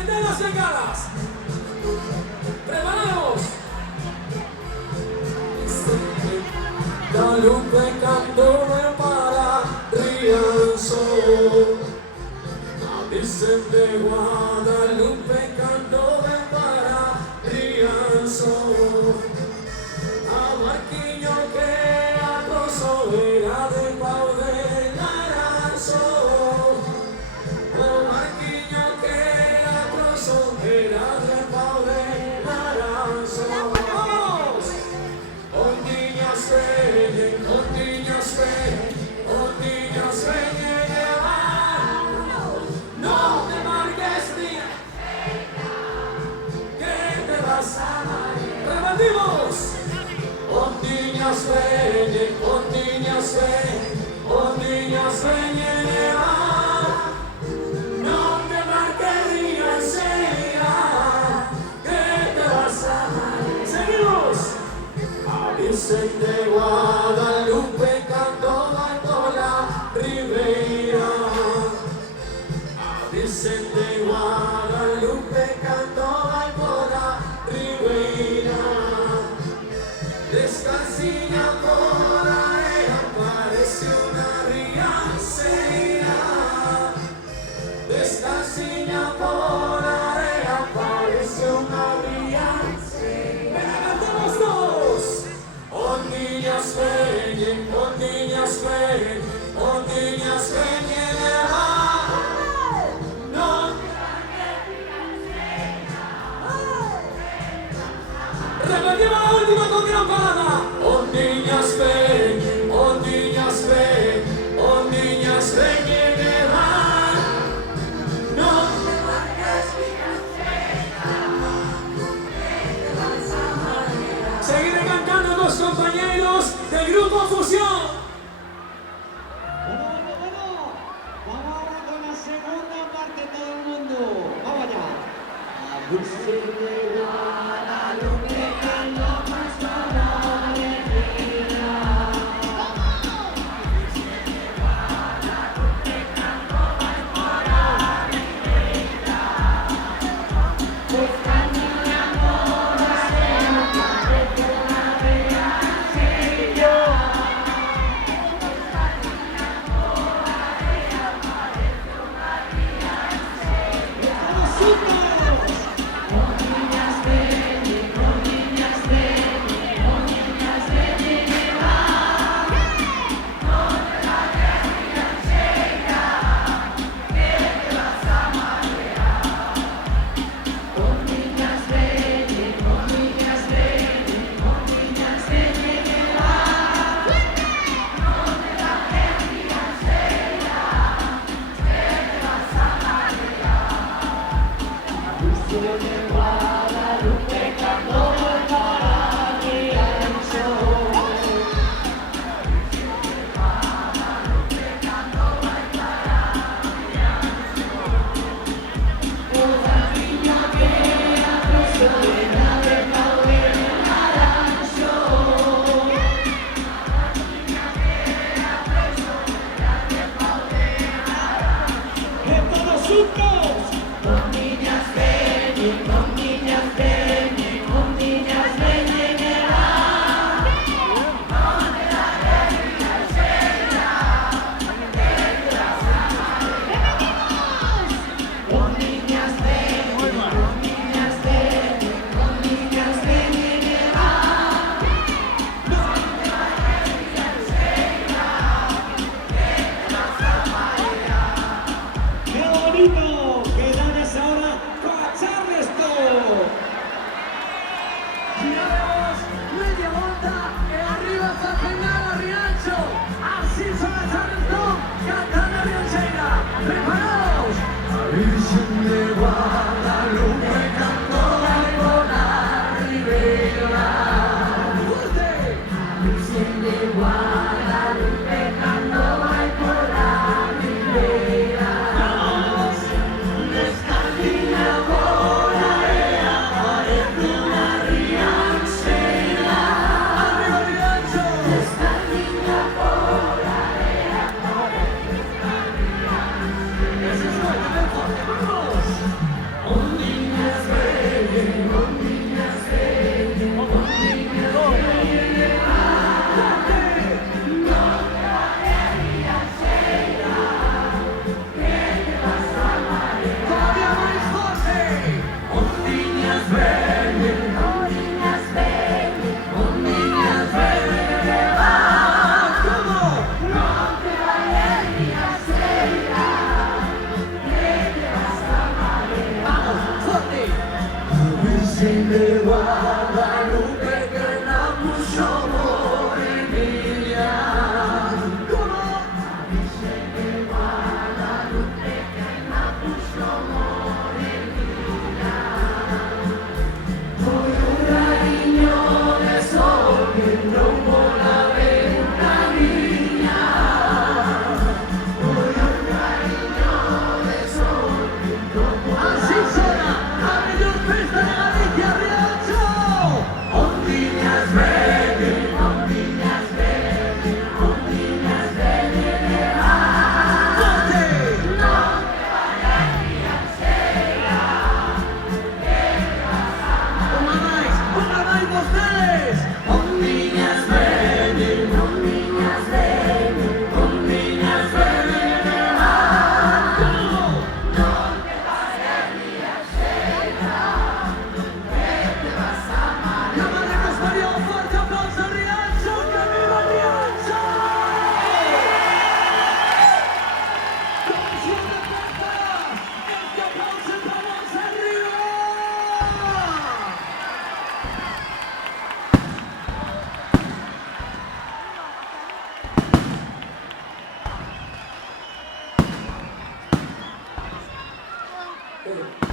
centenas de galas. ¡Preparados! Guadalupe canto para Rianzo. A Virgen de Guadalupe canto para Rianzo. A Marquiño que acosó era de Pau de Naranzo. A Marquiño que acosó era de Pau de Naranzo. ¡Vamos! Oh niñas ven, oh niñas ven, oh niñas ven. No te marques mía, que te vas a marear. ¡Repetimos! Oh niñas ven, oh niñas ven, oh niñas ven. No te marques Riancera, que te vas a marear. ¡Seguimos! A Virgen de Guadalupe canto por la ribera. A Virgen de Guadalupe canto por la ribera. Descalcina por ahí aparece una riancera. Descalcina por ahí aparece una riancera. ¡Venga, cantemos todos! Oh niñas ven, oh niñas ven, oh niñas ven. No. Repetimos la última con gran palabra. Oh niñas ven, oh niñas ven, oh niñas ven. No te marques Riancera. Seguiré cantando los compañeros del Grupo Fusión. Bueno. Vamos ahora con la segunda parte, todo el mundo. Vamos allá. A Virgen de Guadalupe canto más para alegría. Virgen de Guadalupe canto más para alegría. Buscando mi amor, hacer un padre por la reacción. Hey.